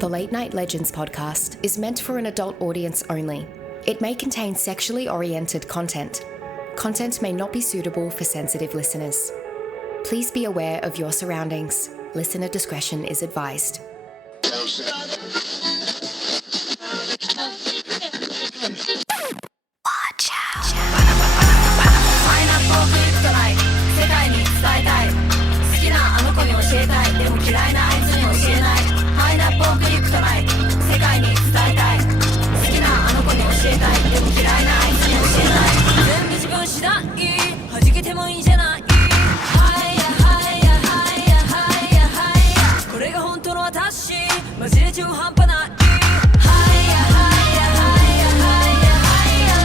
The Late Night Legends podcast is meant for an adult audience only. It may contain sexually oriented content. Content may not be suitable for sensitive listeners. Please be aware of your surroundings. Listener discretion is advised. Watch out. パイナップルクリプトナイト、世界に伝えたい。好きなあの子に教えたい。でも嫌いなあいつに教えない。パイナップルクリプトナイト、世界に伝えたい。好きなあの子に教えたい。でも嫌いなあいつに教えない。全部自分次第。弾けてもいいじゃない。はいやはいやはいやはいやはいや。これが本当の私。マジで中半端ない。はいやはいやはいやはいやはいや。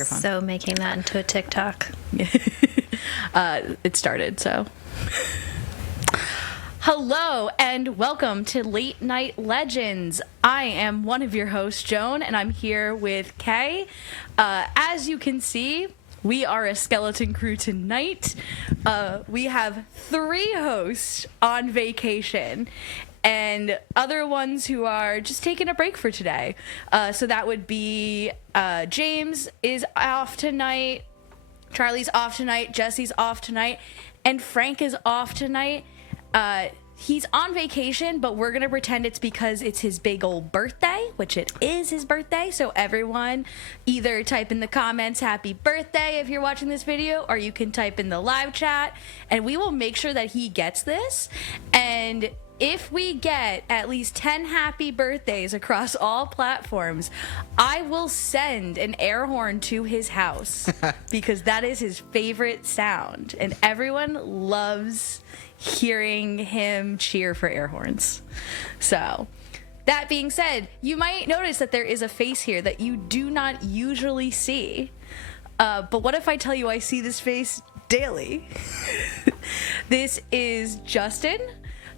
So making that into a TikTok. It started, so. Hello and welcome to Late Night Legends. I am one of your hosts, Joan, and I'm here with Kay. As you can see, we are a skeleton crew tonight. We have 3 hosts on vacation and other ones who are just taking a break for today. So that would be James is off tonight, Charlie's off tonight, Jesse's off tonight, and Frank is off tonight. He's on vacation, but we're going to pretend it's because it's his big old birthday, which it is his birthday. So everyone either type in the comments, happy birthday if you're watching this video, or you can type in the live chat, and we will make sure that he gets this. And if we get at least 10 happy birthdays across all platforms, I will send an air horn to his house because that is his favorite sound. And everyone loves hearing him cheer for air horns. So, that being said, you might notice that there is a face here that you do not usually see. But what if I tell you I see this face daily? This is Justin.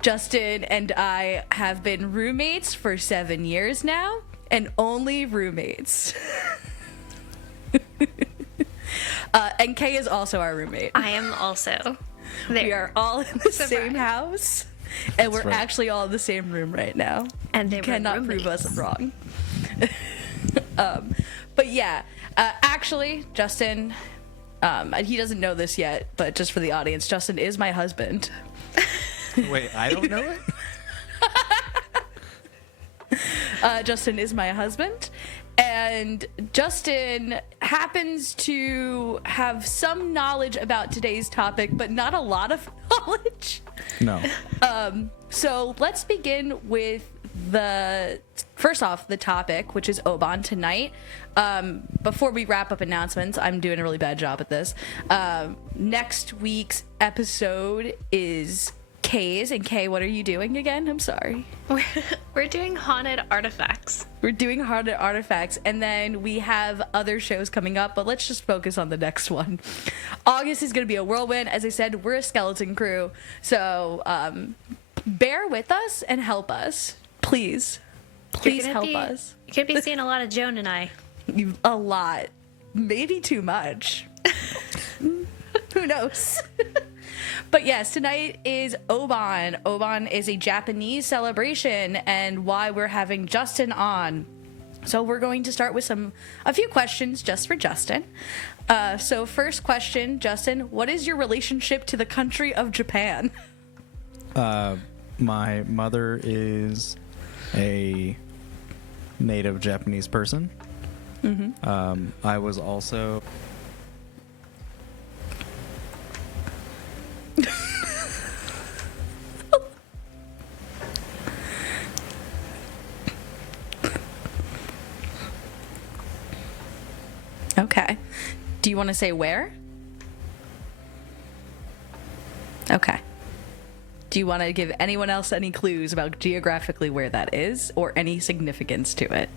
Justin and I have been roommates for 7 years now, and only roommates. And Kay is also our roommate. I am also there. We are all in the same house, and we're actually all in the same room right now. And they cannot prove us wrong. But yeah, actually, Justin, he doesn't know this yet, but just for the audience, Justin is my husband. Wait, I don't know it? Justin is my husband, and Justin happens to have some knowledge about today's topic, but not a lot of knowledge. No. So let's begin with first off, the topic, which is Obon tonight. Before we wrap up announcements, I'm doing a really bad job at this. Next week's episode is Kay's, and Kay, what are you doing again? I'm sorry. We're doing haunted artifacts. We're doing haunted artifacts, and then we have other shows coming up, but let's just focus on the next one. August is going to be a whirlwind. As I said, we're a skeleton crew, so bear with us and help us. Please help us. You're going to be seeing a lot of Joan and I. A lot. Maybe too much. Who knows? But yes, tonight is Obon. Obon is a Japanese celebration, and why we're having Justin on. So we're going to start with a few questions just for Justin. So first question, Justin, what is your relationship to the country of Japan? My mother is a native Japanese person. Mm-hmm. I was also... Okay. Do you want to say where? Okay. Do you want to give anyone else any clues about geographically where that is or any significance to it?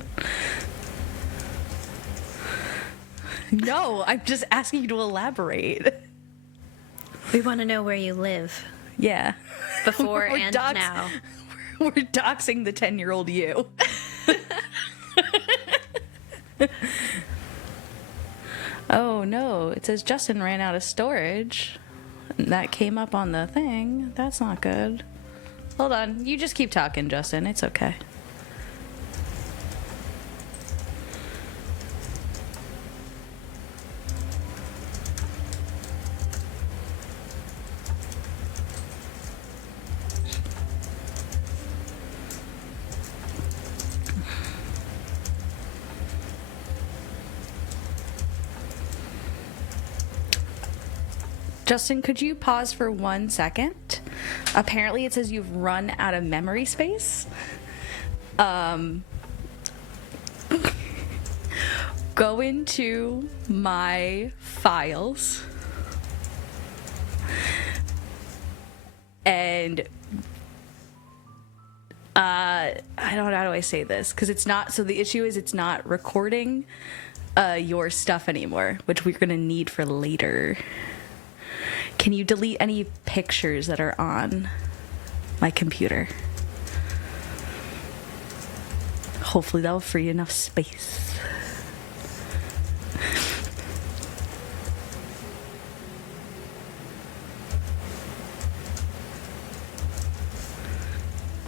No, I'm just asking you to elaborate. We want to know where you live. Yeah. Before and now. We're doxing the 10-year-old you. Oh, no. It says Justin ran out of storage. That came up on the thing. That's not good. Hold on. You just keep talking, Justin. It's okay. Justin, could you pause for 1 second? Apparently it says you've run out of memory space. Go into my files and I don't know how do I say this, because it's not, so the issue is it's not recording your stuff anymore, which we're gonna need for later. Can you delete any pictures that are on my computer? Hopefully that'll free enough space.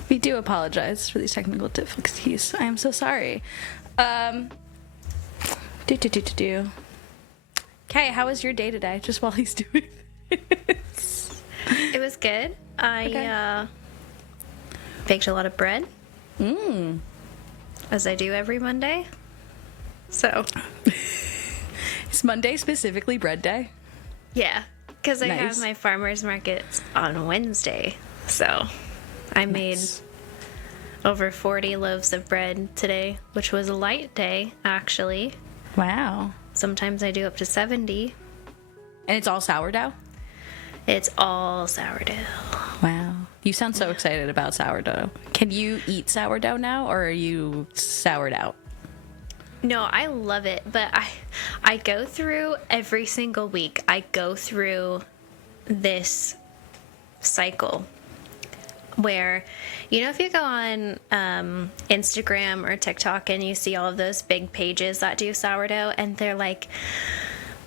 We do apologize for these technical difficulties. I am so sorry. Okay, how was your day today? Just while he's doing this. It was good. I baked a lot of bread. As I do every Monday. So. Is Monday specifically bread day? Yeah, because I Nice. have my farmer's markets on Wednesday. So I made over 40 loaves of bread today, which was a light day, actually. Wow. Sometimes I do up to 70. And it's all sourdough? It's all sourdough. Wow. You sound so excited about sourdough. Can you eat sourdough now, or are you soured out? No, I love it, but I go through every single week. I go through this cycle where, you know, if you go on Instagram or TikTok and you see all of those big pages that do sourdough, and they're like,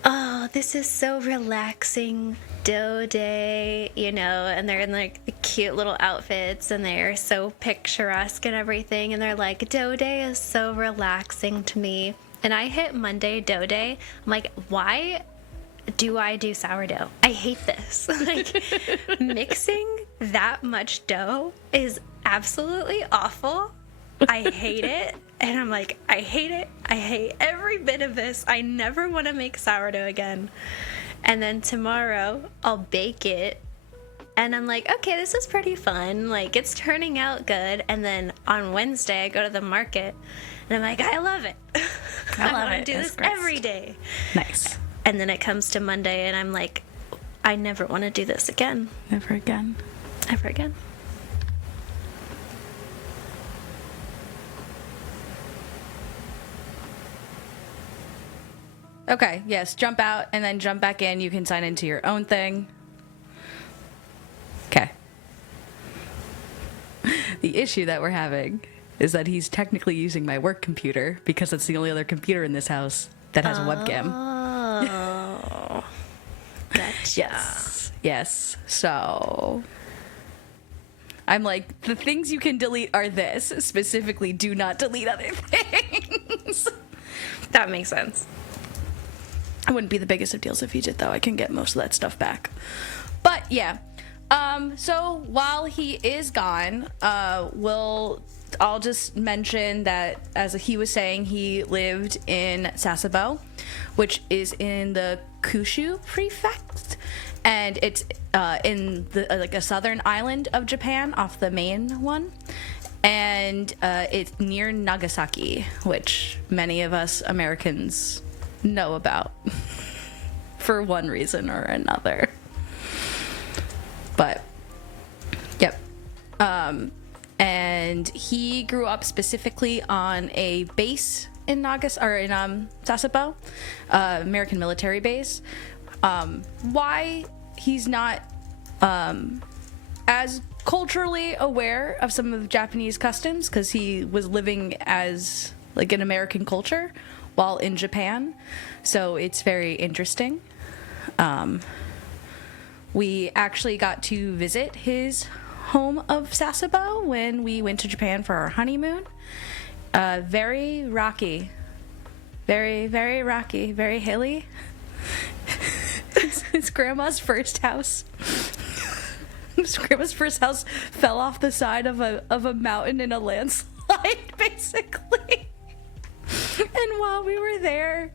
oh, this is so relaxing dough day, you know, and they're in like the cute little outfits and they're so picturesque and everything, and they're like, dough day is so relaxing to me. And I hit Monday dough day. I'm like, why do I do sourdough? I hate this. Like, mixing that much dough is absolutely awful. I hate it. And I'm like, I hate it. I hate every bit of this. I never want to make sourdough again. And then tomorrow I'll bake it. And I'm like, okay, this is pretty fun. Like, it's turning out good. And then on Wednesday I go to the market and I'm like, I love it. I love want it. to do It's this great. every day. Nice. And then it comes to Monday and I'm like, I never want to do this again. Never again. Ever again. Okay, yes, jump out and then jump back in. You can sign into your own thing. Okay. The issue that we're having is that he's technically using my work computer because it's the only other computer in this house that has a webcam. Oh. Gotcha. Yes. Yes. So I'm like, the things you can delete are this. Specifically, do not delete other things. That makes sense. It wouldn't be the biggest of deals if you did, though. I can get most of that stuff back. But yeah. So while he is gone, I'll just mention that, as he was saying, he lived in Sasebo, which is in the Kyushu prefect, and it's in the like a southern island of Japan, off the main one, and it's near Nagasaki, which many of us Americans know about for one reason or another. But, yep. And he grew up specifically on a base in Sasebo, American military base. Why he's not as culturally aware of some of the Japanese customs, because he was living as like an American culture while in Japan, so it's very interesting. We actually got to visit his home of Sasebo when we went to Japan for our honeymoon. Very rocky, very, very rocky, very hilly. His grandma's first house. His grandma's first house fell off the side of a mountain in a landslide, basically. And while we were there,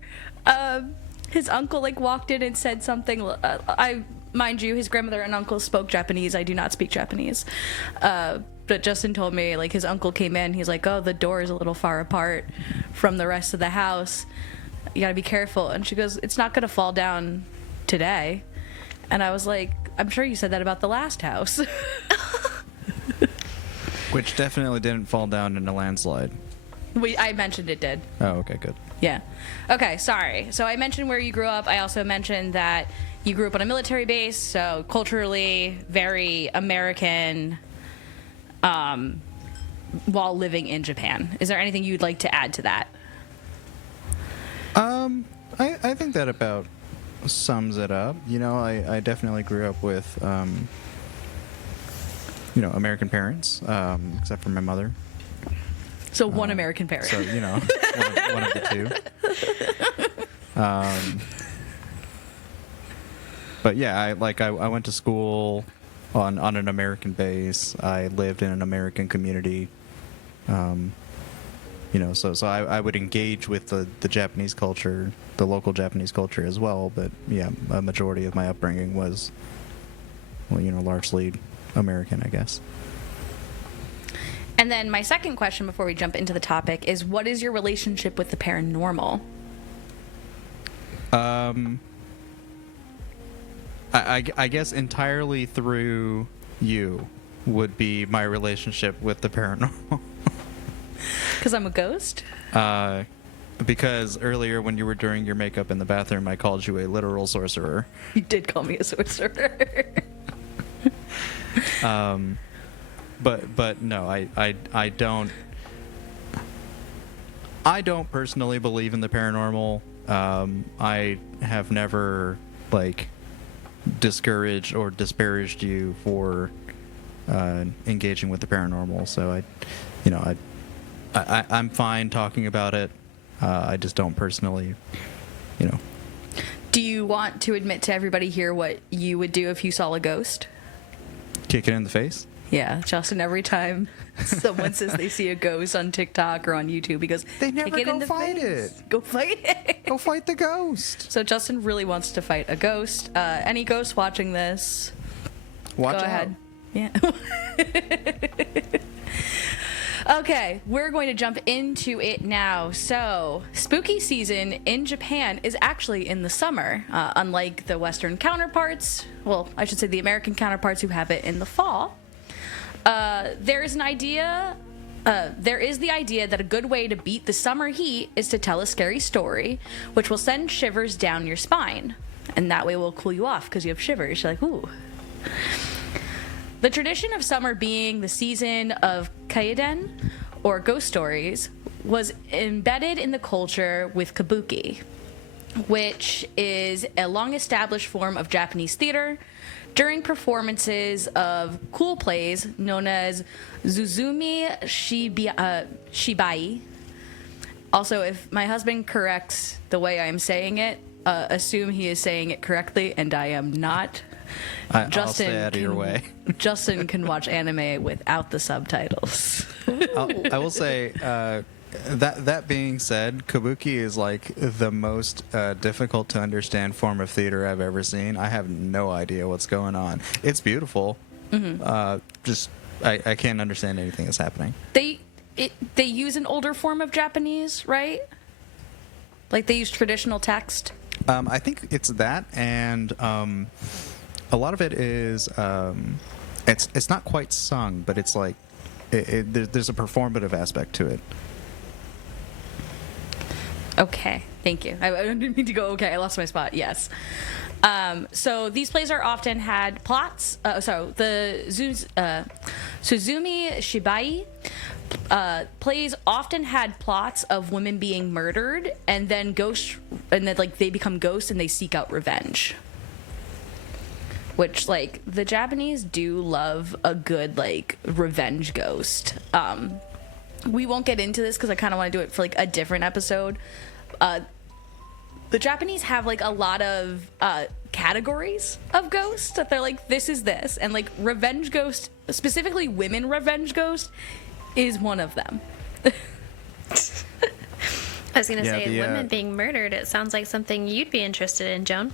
his uncle like walked in and said something. Mind you, his grandmother and uncle spoke Japanese. I do not speak Japanese. But Justin told me, like, his uncle came in. He's like, oh, the door is a little far apart from the rest of the house. You gotta be careful. And she goes, it's not gonna fall down today. And I was like, I'm sure you said that about the last house. Which definitely didn't fall down in a landslide. I mentioned it did. Oh, okay, good. Yeah. Okay, sorry. So I mentioned where you grew up. I also mentioned that you grew up on a military base, so culturally very American, while living in Japan. Is there anything you'd like to add to that? I think that about sums it up. You know, I definitely grew up with, American parents, except for my mother. So one American parent. So, one of the two. But yeah, I went to school on an American base. I lived in an American community. So I would engage with the Japanese culture, the local Japanese culture as well. But yeah, a majority of my upbringing was, largely American, I guess. And then my second question before we jump into the topic is, what is your relationship with the paranormal? I guess entirely through you would be my relationship with the paranormal. Because I'm a ghost? Because earlier when you were doing your makeup in the bathroom, I called you a literal sorcerer. You did call me a sorcerer. But no, I don't personally believe in the paranormal. I have never discouraged or disparaged you for engaging with the paranormal. So I'm fine talking about it. I just don't personally, Do you want to admit to everybody here what you would do if you saw a ghost? Kick it in the face? Yeah, Justin, every time someone says they see a ghost on TikTok or on YouTube, he goes, they never kick it go in the fight face. it. Go fight it. Go fight the ghost. So Justin really wants to fight a ghost. Any ghosts watching this, Watch go out. ahead. Yeah. Okay, we're going to jump into it now. So, spooky season in Japan is actually in the summer, unlike the Western counterparts. Well, I should say the American counterparts who have it in the fall. There is the idea that a good way to beat the summer heat is to tell a scary story, which will send shivers down your spine. And that way will cool you off because you have shivers. You're like, ooh. The tradition of summer being the season of kaiden, or ghost stories, was embedded in the culture with kabuki, which is a long-established form of Japanese theater. During performances of cool plays known as Zuzumi Shibai. Also, if my husband corrects the way I'm saying it, assume he is saying it correctly, and I am not. I'll stay out of your way. Justin can watch anime without the subtitles. I will say, that being said, kabuki is like the most difficult to understand form of theater I've ever seen. I have no idea what's going on. It's beautiful. Mm-hmm. I can't understand anything that's happening. They use an older form of Japanese, right? Like they use traditional text? I think it's that, and a lot of it is it's not quite sung, but it's like there's a performative aspect to it. Okay, thank you. I didn't mean to go, okay, I lost my spot. Yes. So these plays are often had plots. The Suzumi Shibai plays often had plots of women being murdered and then like they become ghosts and they seek out revenge. Which, like, the Japanese do love a good, like, revenge ghost. We won't get into this because I kind of want to do it for, like, a different episode. The Japanese have, like, a lot of categories of ghosts that they're like, this is this. And, like, revenge ghost, specifically women revenge ghost, is one of them. I was going to say, women being murdered, it sounds like something you'd be interested in, Joan.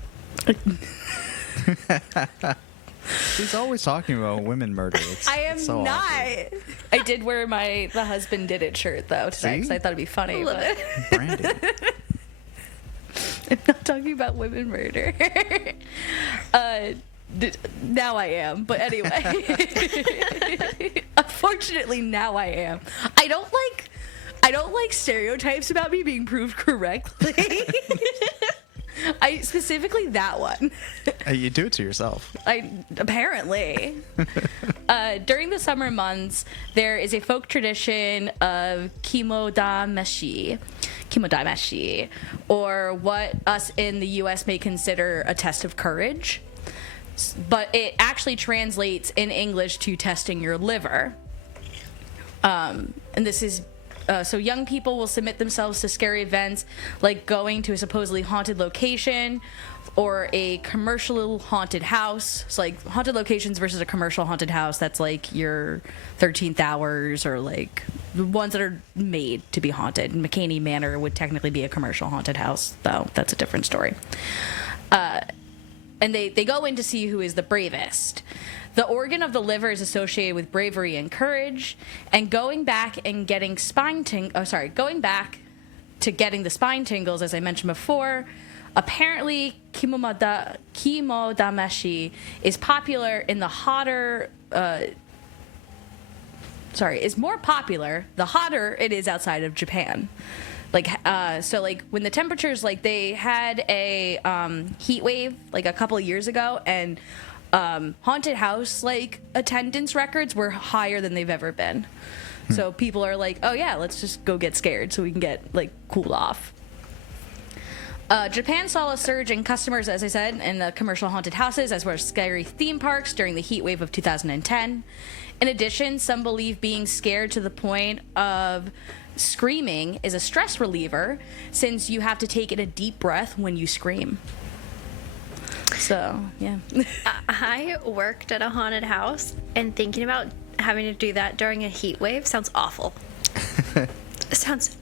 She's always talking about women murder. I am so not. awesome. I did wear the husband did it shirt, though, today, because I thought it'd be funny. But Brandon. I'm not talking about women murder. Now I am, but anyway. Unfortunately, now I am. I don't like stereotypes about me being proved correctly. I specifically that one. You do it to yourself. Apparently. During the summer months, there is a folk tradition of kimodameshi, or what us in the U.S. may consider a test of courage, but it actually translates in English to testing your liver. And this is so young people will submit themselves to scary events like going to a supposedly haunted location or a commercial haunted house. So like haunted locations versus a commercial haunted house, that's like your 13th Hours or like the ones that are made to be haunted. McCaney Manor would technically be a commercial haunted house, though that's a different story. And they go in to see who is the bravest. The organ of the liver is associated with bravery and courage, and going back to getting the spine tingles, as I mentioned before, apparently kimodameshi is popular in the hotter, is more popular the hotter it is outside of Japan. So when the temperatures, like they had a heat wave like a couple of years ago, and haunted house like attendance records were higher than they've ever been. So people are like, oh yeah, let's just go get scared so we can get like cooled off. Japan saw a surge in customers, as I said, in the commercial haunted houses as well as scary theme parks during the heat wave of 2010. In addition, some believe being scared to the point of screaming is a stress reliever, since you have to take in a deep breath when you scream. So, yeah. I worked at a haunted house, and thinking about having to do that during a heat wave sounds awful. It sounds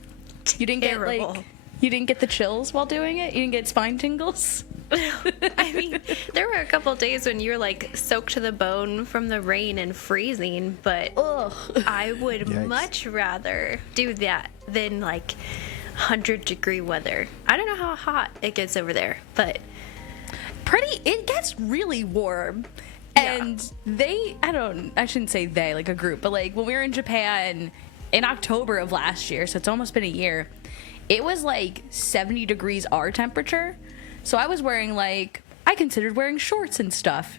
You didn't terrible. you didn't get the chills while doing it? You didn't get spine tingles? I mean, there were a couple days when you were like soaked to the bone from the rain and freezing, but I would Yikes. much rather do that than like 100-degree weather. I don't know how hot it gets over there, but It gets really warm. And I shouldn't say they, like a group, but like when we were in Japan in October of last year, so it's almost been a year, it was like 70 degrees our temperature. So I was wearing I considered wearing shorts and stuff.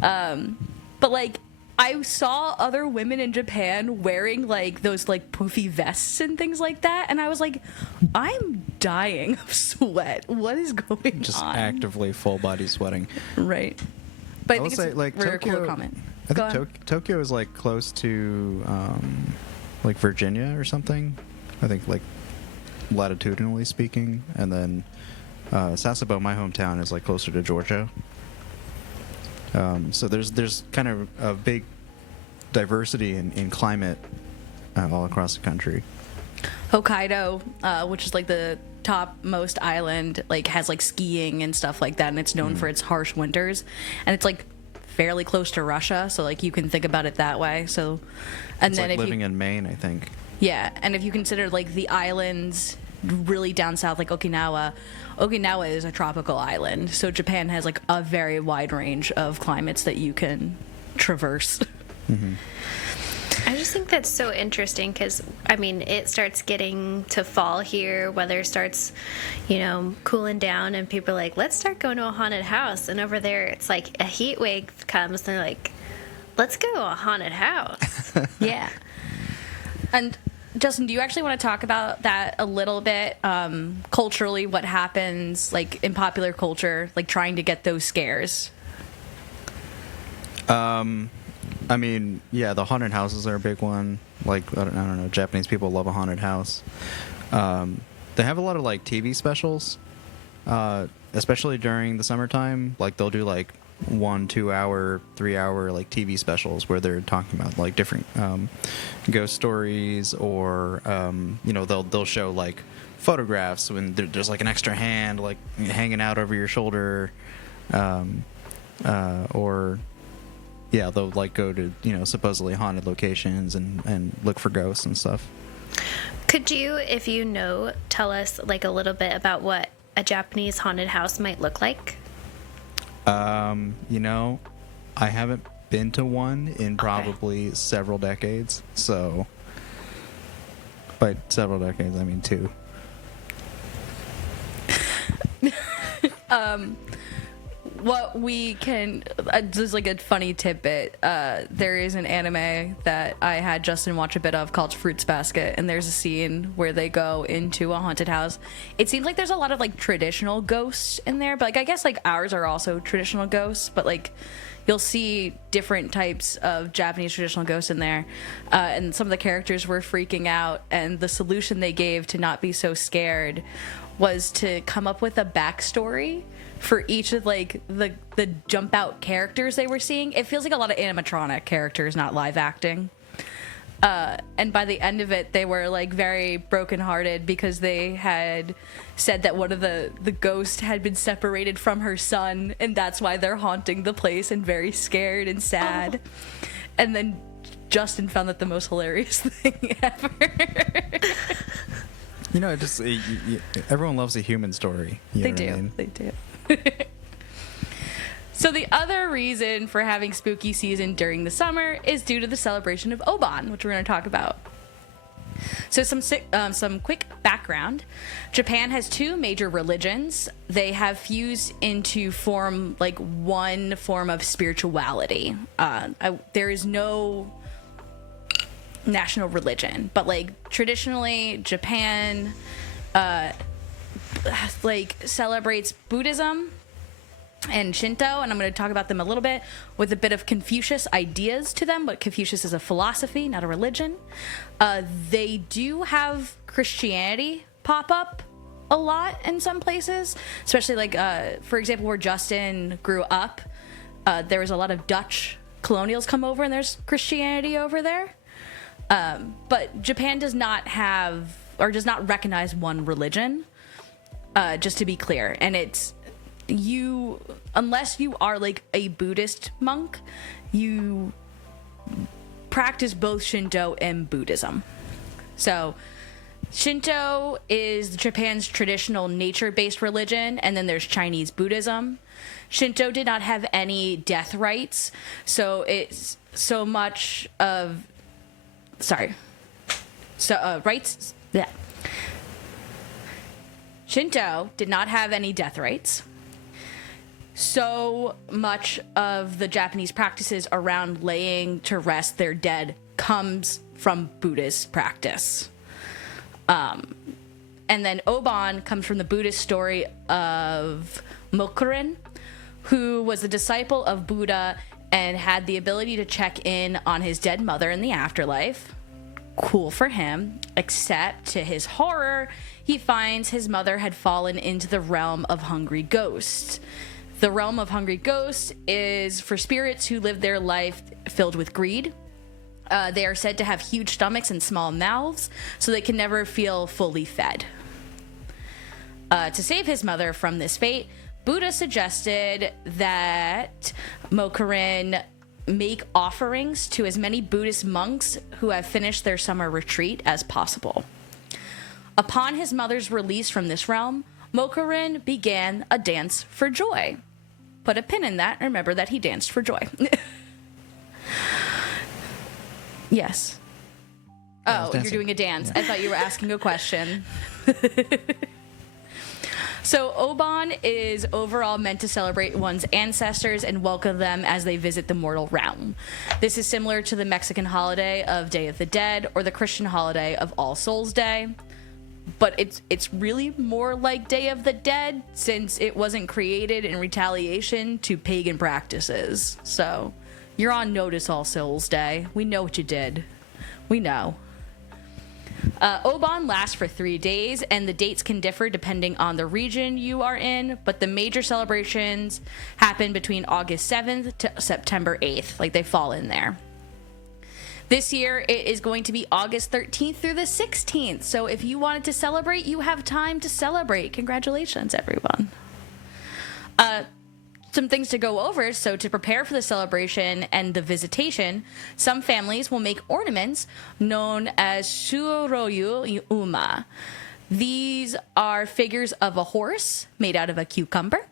But like I saw other women in Japan wearing like those like poofy vests and things like that. And I was like, I'm dying of sweat. What is going Just on? actively full body sweating. Right. But I will say, like, very Tokyo, cool comment. I Go think on. Tokyo is like close to like Virginia or something. I think like latitudinally speaking, and then Sasebo, my hometown, is like closer to Georgia. So there's kind of a big diversity in climate all across the country. Hokkaido, which is like the topmost island, like has like skiing and stuff like that, and it's known for its harsh winters, and it's like fairly close to Russia, so like you can think about it that way. So, and It's then like if living you, in Maine, I think. yeah, and if you consider like the islands really down south, like Okinawa. Okinawa is a tropical island, so Japan has like a very wide range of climates that you can traverse. I just think that's so interesting because, I mean, it starts getting to fall here, weather starts, cooling down, and people are like, let's start going to a haunted house. And over there, it's like a heat wave comes, and they're like, let's go to a haunted house. Yeah. And Justin, do you actually want to talk about that a little bit? Culturally, what happens, like, in popular culture, like, trying to get those scares? I mean, yeah, the haunted houses are a big one. Like, I don't know, Japanese people love a haunted house. They have a lot of, like, TV specials, especially during the summertime. Like, they'll do, like, 1, 2 hour, 3 hour, like, TV specials where they're talking about, like, different ghost stories, or, they'll show, like, photographs when there's, like, an extra hand, like, hanging out over your shoulder, or... Yeah, they'll like go to, supposedly haunted locations and look for ghosts and stuff. Could you, if you know, tell us like a little bit about what a Japanese haunted house might look like? I haven't been to one in probably several decades. So, by several decades, I mean 2. What we can, just like a funny tidbit, there is an anime that I had Justin watch a bit of called Fruits Basket, and there's a scene where they go into a haunted house. It seems like there's a lot of like traditional ghosts in there, but like I guess like ours are also traditional ghosts, but like you'll see different types of Japanese traditional ghosts in there, and some of the characters were freaking out, and the solution they gave to not be so scared was to come up with a backstory for each of like the jump out characters they were seeing. It feels like a lot of animatronic characters, not live acting. And by the end of it, they were like very brokenhearted because they had said that one of the ghosts had been separated from her son, and that's why they're haunting the place and very scared and sad. Oh. And then Justin found that the most hilarious thing ever. Everyone loves a human story. They do. So the other reason for having spooky season during the summer is due to the celebration of Obon, which we're going to talk about. So some quick background. Japan has 2 major religions. They have fused into form like one form of spirituality. There is no national religion, but like traditionally Japan like celebrates Buddhism and Shinto, and I'm going to talk about them a little bit with a bit of Confucius ideas to them, but Confucius is a philosophy, not a religion. They do have Christianity pop up a lot in some places, especially like for example where Justin grew up, there was a lot of Dutch colonials come over, and there's Christianity over there. But Japan does not have, or does not recognize one religion, just to be clear. And it's, unless you are like a Buddhist monk, you practice both Shinto and Buddhism. So Shinto is Japan's traditional nature-based religion, and then there's Chinese Buddhism. Shinto did not have any death rites, so it's so much of... rights? Yeah. Shinto did not have any death rites. So much of the Japanese practices around laying to rest their dead comes from Buddhist practice. And then Obon comes from the Buddhist story of Mokuren, who was a disciple of Buddha and had the ability to check in on his dead mother in the afterlife. Cool for him, except to his horror, he finds his mother had fallen into the realm of hungry ghosts. The realm of hungry ghosts is for spirits who live their life filled with greed. They are said to have huge stomachs and small mouths, so they can never feel fully fed. To save his mother from this fate, Buddha suggested that Mokuren make offerings to as many Buddhist monks who have finished their summer retreat as possible. Upon his mother's release from this realm, Mokurin began a dance for joy. Put a pin in that and remember that he danced for joy. Yes. Oh, you're doing a dance. Yeah. I thought you were asking a question. So Obon is overall meant to celebrate one's ancestors and welcome them as they visit the mortal realm. This is similar to the Mexican holiday of Day of the Dead or the Christian holiday of All Souls Day. But it's really more like Day of the Dead since it wasn't created in retaliation to pagan practices. So you're on notice, All Souls Day. We know what you did. We know. Obon lasts for 3 days, and the dates can differ depending on the region you are in, but the major celebrations happen between August 7th to September 8th. Like, they fall in there. This year, it is going to be August 13th through the 16th, so if you wanted to celebrate, you have time to celebrate. Congratulations, everyone. Some things to go over. So to prepare for the celebration and the visitation, some families will make ornaments known as shuroyu uma. These are figures of a horse made out of a cucumber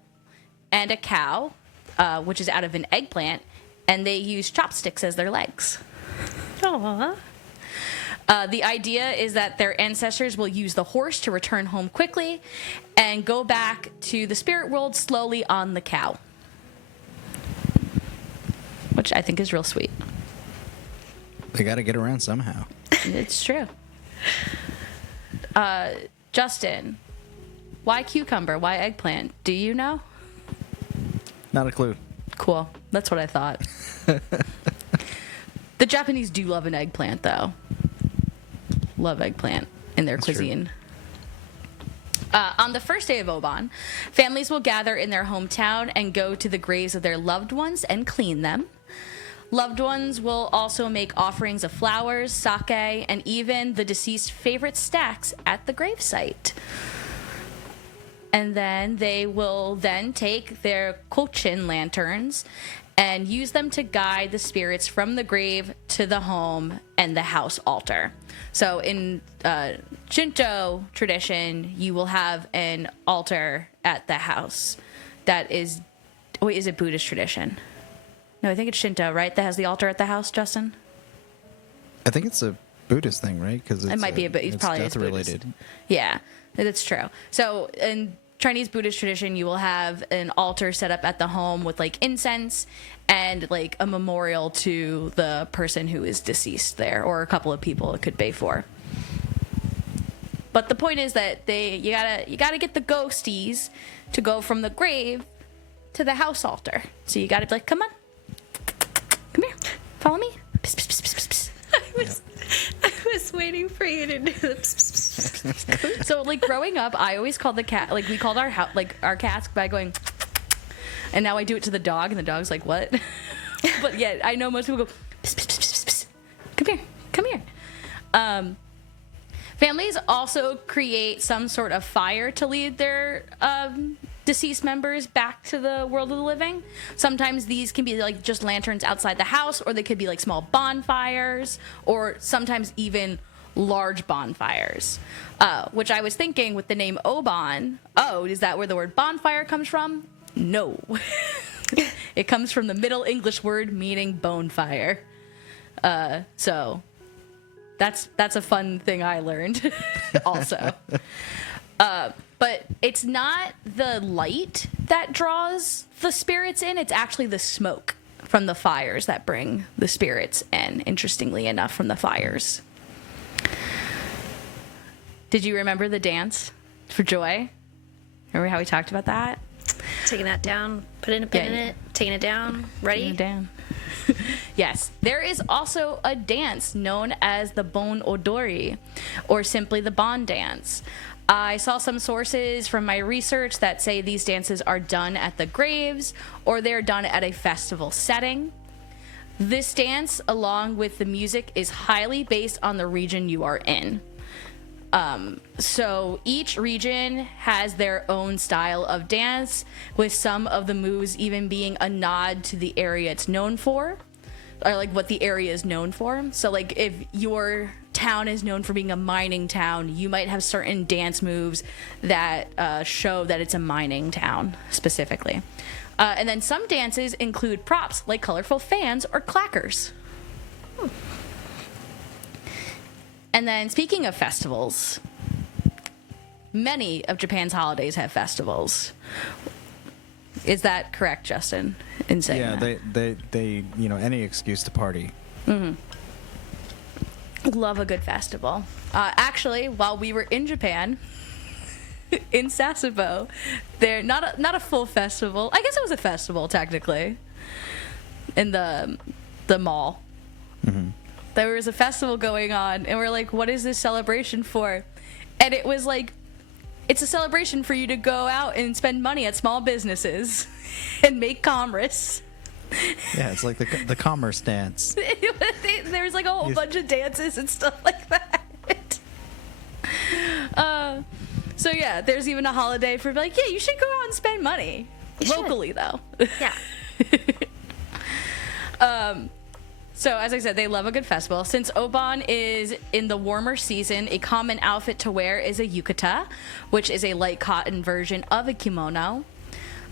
and a cow, which is out of an eggplant, and they use chopsticks as their legs. Aww. The idea is that their ancestors will use the horse to return home quickly and go back to the spirit world slowly on the cow, which I think is real sweet. They got to get around somehow. It's true. Justin, why cucumber? Why eggplant? Do you know? Not a clue. Cool. That's what I thought. The Japanese do love an eggplant, though. Love eggplant in their cuisine. On the first day of Obon, families will gather in their hometown and go to the graves of their loved ones and clean them. Loved ones will also make offerings of flowers, sake, and even the deceased's favorite snacks at the gravesite. And then they will then take their kochin lanterns and use them to guide the spirits from the grave to the home and the house altar. So in Shinto tradition, you will have an altar at the house. That is, wait, is it Buddhist tradition? No, I think it's Shinto, right? That has the altar at the house, Justin? I think it's a Buddhist thing, right? Because it might be, but it's probably death related. Yeah, that's true. So in Chinese Buddhist tradition, you will have an altar set up at the home with like incense and like a memorial to the person who is deceased there, or a couple of people it could be for. But the point is that you gotta get the ghosties to go from the grave to the house altar. So you gotta be like, come on, come here, follow me. Psst, psst, psst, psst, psst. I was waiting for you to do the So, like, growing up, I always called the cat, like, we called our cats by going, and now I do it to the dog, and the dog's like, what? But yeah, I know most people go, psst, psst, psst, psst, psst. Come here. Families also create some sort of fire to lead their deceased members back to the world of the living. Sometimes these can be like just lanterns outside the house, or they could be like small bonfires, or sometimes even large bonfires, which I was thinking with the name Obon, is that where the word bonfire comes from? No. It comes from the Middle English word meaning bonfire. So that's a fun thing I learned also. But it's not the light that draws the spirits in, it's actually the smoke from the fires that bring the spirits in, interestingly enough, from the fires. Did you remember the dance for joy? Remember how we talked about that? Taking that down, putting a pin in it, taking it down, ready? Taking it down. Yes. There is also a dance known as the Bon Odori, or simply the Bon dance. I saw some sources from my research that say these dances are done at the graves, or they're done at a festival setting. This dance, along with the music, is highly based on the region you are in. So each region has their own style of dance, with some of the moves even being a nod to the area it's known for, or like what the area is known for. So like if you're town is known for being a mining town, you might have certain dance moves that show that it's a mining town specifically. And then some dances include props like colorful fans or clackers. And then speaking of festivals, many of Japan's holidays have festivals. Is that correct, Justin, in saying that? Yeah, they any excuse to party. Love a good festival. Actually, while we were in Japan, in Sasebo, there not a full festival. I guess it was a festival technically. In the mall, there was a festival going on, and we're like, "What is this celebration for?" And it was like, it's a celebration for you to go out and spend money at small businesses and make commerce. Yeah, it's like the commerce dance. There was like a whole bunch of dances and stuff like that. So yeah, there's even a holiday for like, yeah, you should go out and spend money. Locally, though. Yeah. So as I said, they love a good festival. Since Obon is in the warmer season, a common outfit to wear is a yukata, which is a light cotton version of a kimono.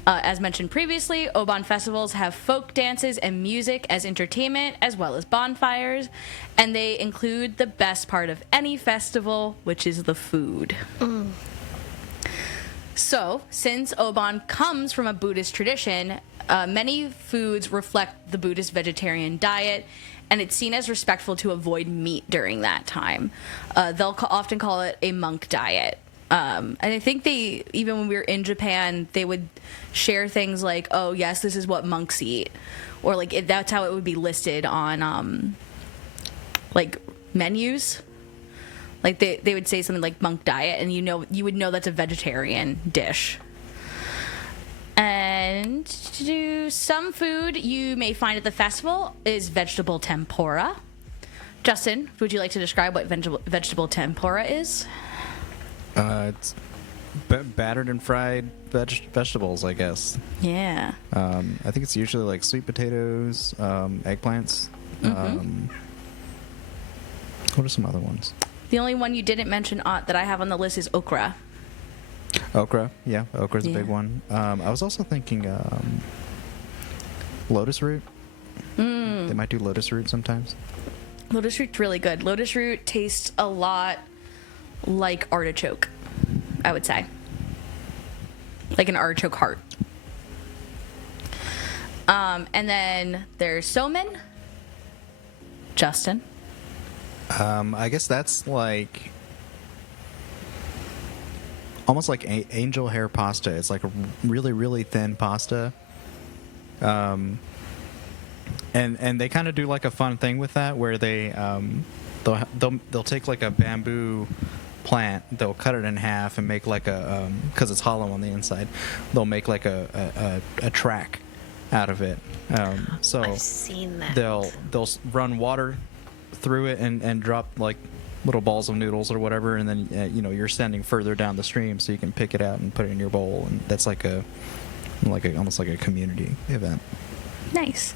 As mentioned previously, Obon festivals have folk dances and music as entertainment, as well as bonfires, and they include the best part of any festival, which is the food. So, since Obon comes from a Buddhist tradition, many foods reflect the Buddhist vegetarian diet, and it's seen as respectful to avoid meat during that time. They'll often call it a monk diet. And I think even when we were in Japan, they would share things like, oh, yes, this is what monks eat. Or, like, that's how it would be listed on, like, menus. Like, they would say something like monk diet, and you would know that's a vegetarian dish. And some food you may find at the festival is vegetable tempura. Justin, would you like to describe what vegetable tempura is? It's battered and fried vegetables, I guess. Yeah. I think it's usually like sweet potatoes, eggplants. What are some other ones? The only one you didn't mention that I have on the list is okra. Okra, yeah, okra's a big one. I was also thinking lotus root. They might do lotus root sometimes. Lotus root's really good. Lotus root tastes a lot like artichoke, I would say. Like an artichoke heart. And then there's somen. Justin? I guess that's like almost like angel hair pasta. It's like a really, really thin pasta. And they kind of do like a fun thing with that where they'll take like a bamboo plant, they'll cut it in half and make like a because it's hollow on the inside, they'll make like a track out of it. So I've seen that. They'll run water through it and drop like little balls of noodles or whatever, and then you're sending further down the stream so you can pick it out and put it in your bowl, and that's like almost like a community event. Nice.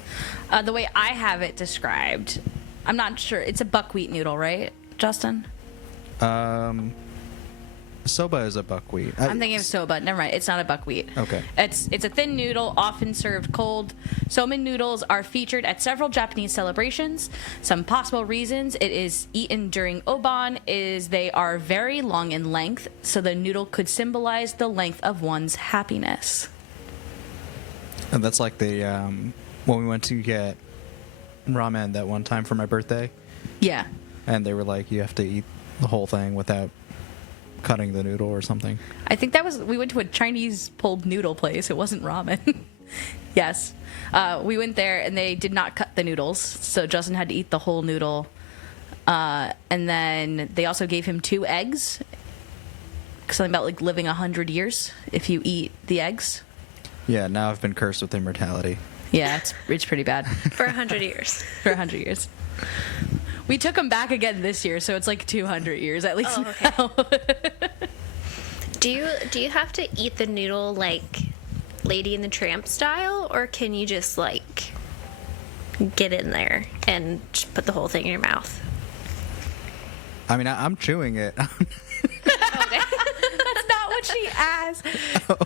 The way I have it described, I'm not sure, it's a buckwheat noodle, right, Justin? Soba is a buckwheat. I'm thinking of soba. Never mind. It's not a buckwheat. Okay. It's a thin noodle, often served cold. Somen noodles are featured at several Japanese celebrations. Some possible reasons it is eaten during Obon is they are very long in length, so the noodle could symbolize the length of one's happiness. And that's like the when we went to get ramen that one time for my birthday. Yeah. And they were like, you have to eat the whole thing without cutting the noodle or something. I think we went to a Chinese pulled noodle place. It wasn't ramen. Yes. We went there and they did not cut the noodles, so Justin had to eat the whole noodle. And then they also gave him 2 eggs. Something about like living 100 years if you eat the eggs. Yeah, now I've been cursed with immortality. Yeah, it's pretty bad. For 100 years. For 100 years. We took them back again this year, so it's like 200 years at least now. Do you have to eat the noodle like Lady and the Tramp style, or can you just like get in there and just put the whole thing in your mouth? I mean, I'm chewing it. That's not what she asked.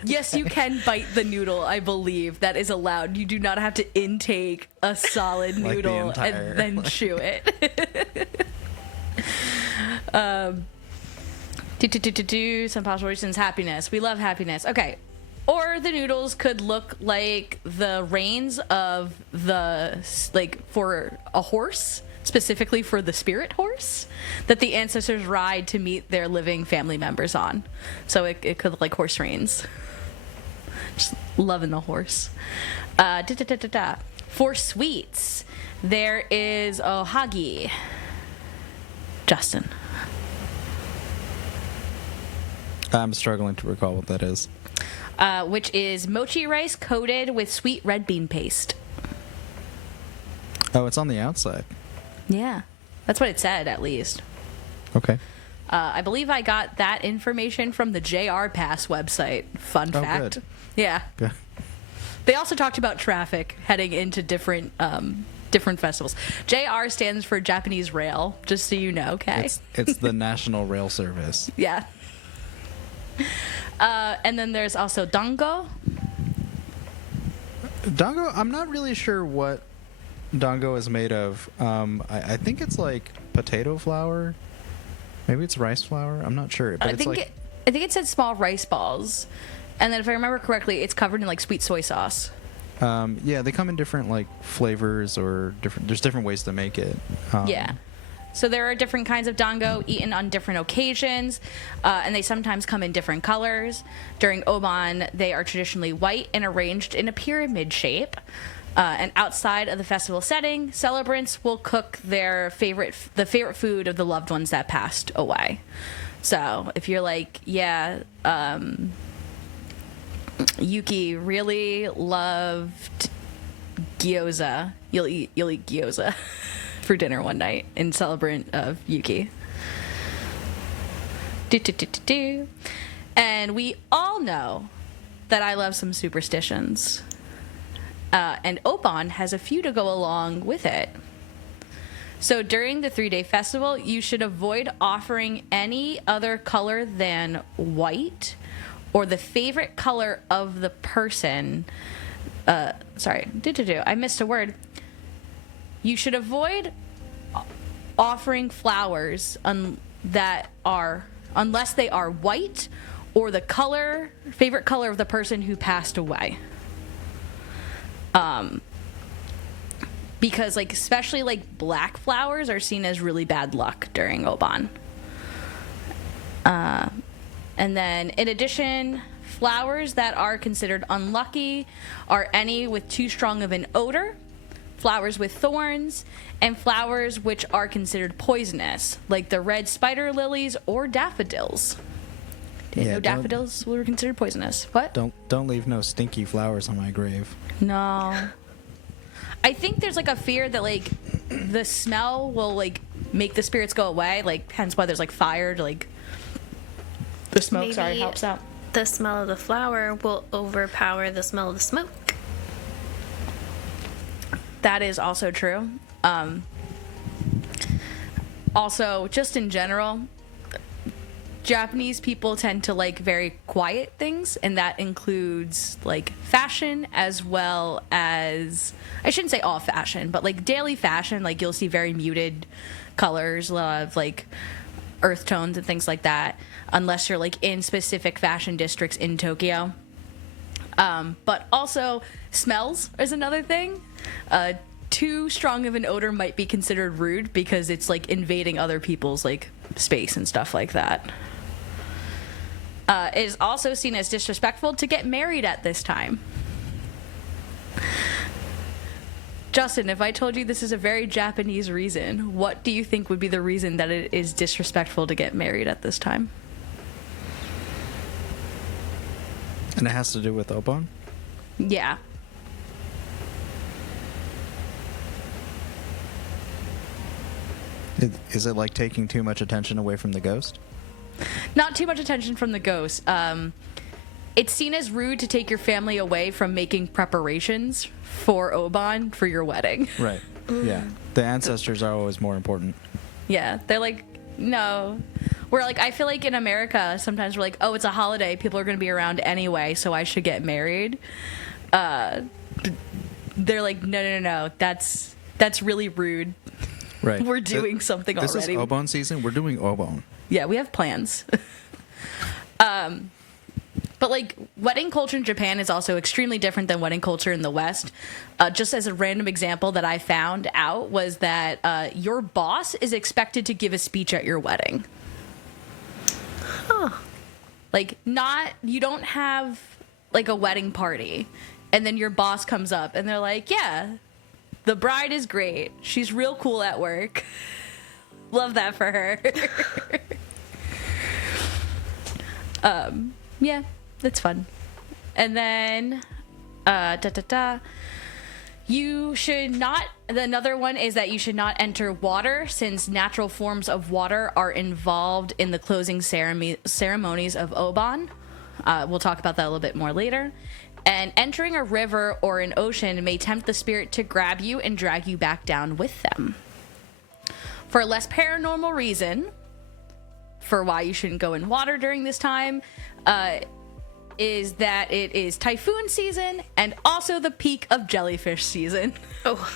Yes, you can bite the noodle, I believe. That is allowed. You do not have to intake a solid Like the noodle entire- and then chew it. Some possible reasons. Happiness. We love happiness. Okay. Or the noodles could look like the reins of for a horse, specifically for the spirit horse that the ancestors ride to meet their living family members on. So it could look like horse reins. Just loving the horse. For sweets, there is ohagi. Justin. I'm struggling to recall what that is. Which is mochi rice coated with sweet red bean paste. Oh, it's on the outside. Yeah. That's what it said, at least. Okay. I believe I got that information from the JR Pass website. Fun Oh, fact. good. Yeah. Good. They also talked about traffic heading into different festivals. JR stands for Japanese Rail, just so you know, okay? It's the National Rail Service. Yeah. And then there's also dango. Dango, I'm not really sure what dango is made of. I think it's like potato flour. Maybe it's rice flour. I'm not sure. But I it's think like it said small rice balls. And then if I remember correctly, it's covered in like sweet soy sauce. yeah, they come in different like flavors or different. There's different ways to make it. Yeah. So there are different kinds of dango eaten on different occasions, and they sometimes come in different colors. During Obon, they are traditionally white and arranged in a pyramid shape. And outside of the festival setting, celebrants will cook the favorite food of the loved ones that passed away. So if you're like, yeah, Yuki really loved gyoza, you'll eat gyoza for dinner one night in celebrant of Yuki. And we all know that I love some superstitions. And Obon has a few to go along with it. So during the 3-day festival, you should avoid offering any other color than white or the favorite color of the person. I missed a word. You should avoid offering flowers unless they are white or the favorite color of the person who passed away. Because especially black flowers are seen as really bad luck during Obon. And then in addition, flowers that are considered unlucky are any with too strong of an odor, flowers with thorns, and flowers which are considered poisonous, like the red spider lilies or daffodils. Did you know daffodils were considered poisonous? What? Don't leave no stinky flowers on my grave. No. I think there's a fear that the smell will make the spirits go away, hence why there's fire to the smoke Maybe helps out. The smell of the flower will overpower the smell of the smoke. That is also true. Also, just in general, Japanese people tend to like very quiet things, and that includes fashion as well as, I shouldn't say all fashion, but daily fashion. You'll see very muted colors, a lot of earth tones and things like that, unless you're in specific fashion districts in Tokyo. But also smells is another thing. Too strong of an odor might be considered rude because it's invading other people's space and stuff like that. It is also seen as disrespectful to get married at this time. Justin, if I told you this is a very Japanese reason, what do you think would be the reason that it is disrespectful to get married at this time? And it has to do with Obon? Yeah. Is it taking too much attention away from the ghost? Not too much attention from the ghost. It's seen as rude to take your family away from making preparations for Obon for your wedding. Right. Yeah. The ancestors are always more important. Yeah, they're No. We're like, I feel like in America, sometimes we're like, oh, it's a holiday. People are going to be around anyway, so I should get married. They're like, no. That's really rude. Right. We're doing something this already. This is Obon season. We're doing Obon. Yeah, we have plans. But like wedding culture in Japan is also extremely different than wedding culture in the West. Just as a random example that I found out was that your boss is expected to give a speech at your wedding. Huh. Like you don't have like a wedding party and then your boss comes up and they're like, yeah, the bride is great. She's real cool at work. Love that for her. Yeah, that's fun. And then, you should not, another one is that you should not enter water since natural forms of water are involved in the closing ceremonies of Obon. We'll talk about that a little bit more later. And entering a river or an ocean may tempt the spirit to grab you and drag you back down with them. For a less paranormal reason, for why you shouldn't go in water during this time, is that it is typhoon season and also the peak of jellyfish season. Oh.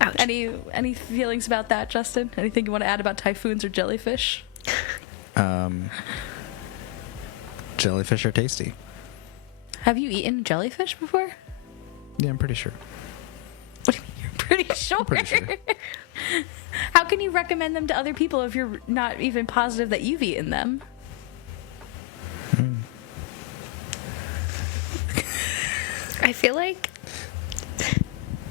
Ouch. Any feelings about that, Justin? Anything you want to add about typhoons or jellyfish? Jellyfish are tasty. Have you eaten jellyfish before? Yeah, I'm pretty sure. What do you mean you're pretty sure? I'm pretty sure. How can you recommend them to other people if you're not even positive that you've eaten them? I feel like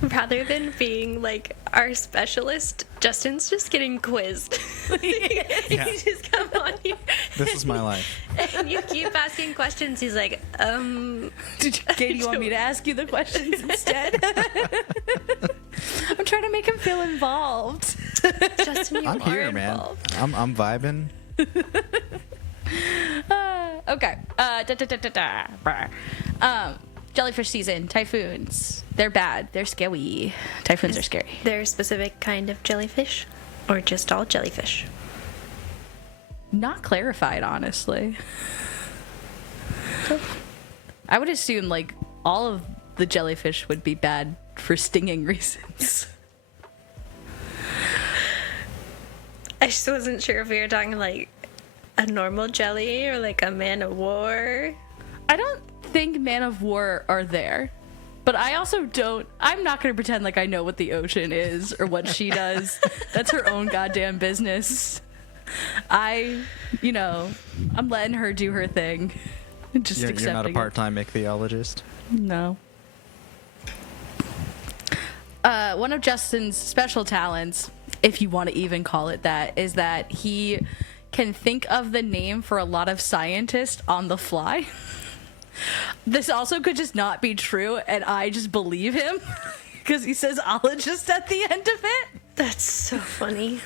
rather than being like our specialist, Justin's just getting quizzed. Yeah. You just come on here. This is my life. And you keep asking questions. He's like, Katie, you want me to ask you the questions instead? I'm trying to make him feel involved. Justin, you I'm are here, involved. man. I'm vibing. Okay. Jellyfish season, typhoons. They're bad. They're scary. Typhoons are scary. There a specific kind of jellyfish, or just all jellyfish? Not clarified, honestly. I would assume like all of the jellyfish would be bad for stinging reasons. I just wasn't sure if we were talking like a normal jelly or like a man of war. I don't think man of war are there, but I also don't. I'm not going to pretend like I know what the ocean is or what she does. That's her own goddamn business. I'm letting her do her thing. Just You're accepting not a it. part-time ichthyologist. No. One of Justin's special talents, if you want to even call it that, is that he can think of the name for a lot of scientists on the fly. This also could just not be true, and I just believe him because he says ologist at the end of it. That's so funny.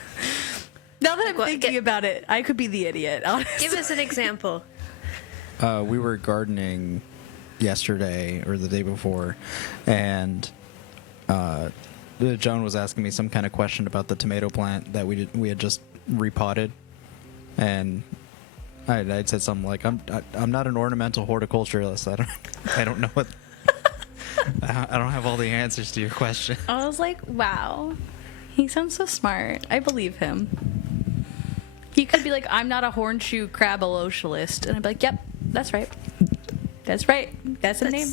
Now that I'm what, thinking about it, I could be the idiot, honestly. Give us an example. We were gardening yesterday or the day before, and Joan was asking me some kind of question about the tomato plant that we had just repotted, and I'd said something like, "I'm not an ornamental horticulturalist. I don't know what. I don't have all the answers to your question." I was like, wow, he sounds so smart. I believe him. He could be like, I'm not a hornshoe crabolocialist, and I'd be like, yep, that's right. That's right. That's the name.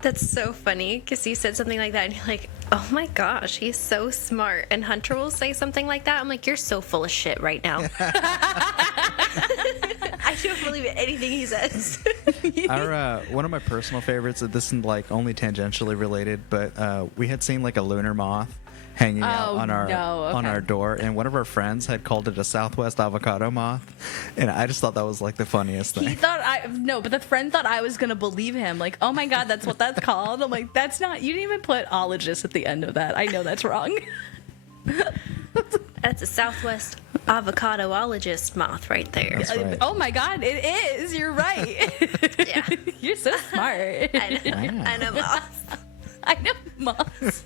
That's so funny because you said something like that and you're like, oh my gosh, he's so smart. And Hunter will say something like that. I'm like, you're so full of shit right now. I don't believe anything he says. One of my personal favorites, this is like only tangentially related, but we had seen like a lunar moth hanging out on our door, and one of our friends had called it a Southwest avocado moth, and I just thought that was like the funniest thing. He thought but the friend thought I was gonna believe him. Like, oh my god, that's what that's called. I'm like, that's not. You didn't even put ologist at the end of that. I know that's wrong. That's a Southwest avocadoologist moth right there. That's right. Oh my god, it is. You're right. Yeah. You're so smart. I know moths. I know moths.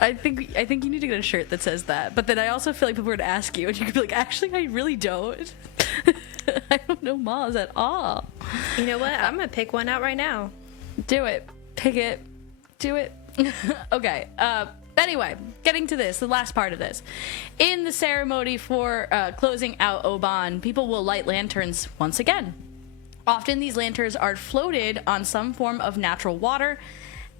I think you need to get a shirt that says that. But then I also feel like people would ask you, and you could be like, actually, I really don't. I don't know Mars at all. You know what? I'm gonna pick one out right now. Do it. Pick it. Do it. Okay. Anyway, getting to this, the last part of this. In the ceremony for closing out Obon, people will light lanterns once again. Often these lanterns are floated on some form of natural water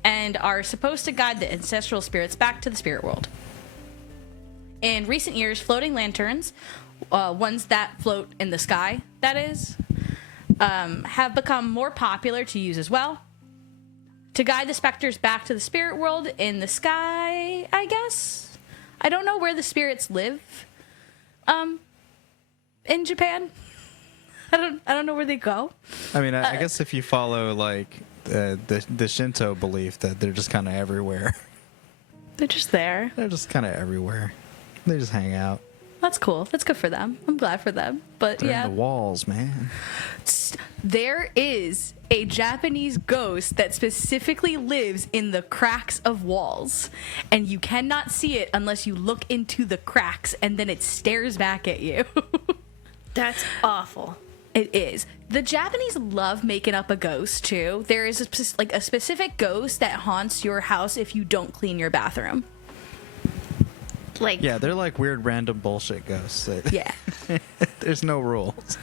and are supposed to guide the ancestral spirits back to the spirit world. In recent years, floating lanterns, ones that float in the sky, that is, have become more popular to use as well. To guide the specters back to the spirit world in the sky, I guess. I don't know where the spirits live in Japan. I don't know where they go. I mean, I guess if you follow like the Shinto belief that they're just kind of everywhere. They're just there. They're just kind of everywhere. They just hang out. That's cool. That's good for them. I'm glad for them. But They're yeah, in the walls, man. there is a Japanese ghost that specifically lives in the cracks of walls, and you cannot see it unless you look into the cracks, and then it stares back at you. That's awful. It is. The Japanese love making up a ghost too. There is a specific ghost that haunts your house if you don't clean your bathroom. Like, Yeah, they're like weird random bullshit ghosts. Yeah. There's no rules.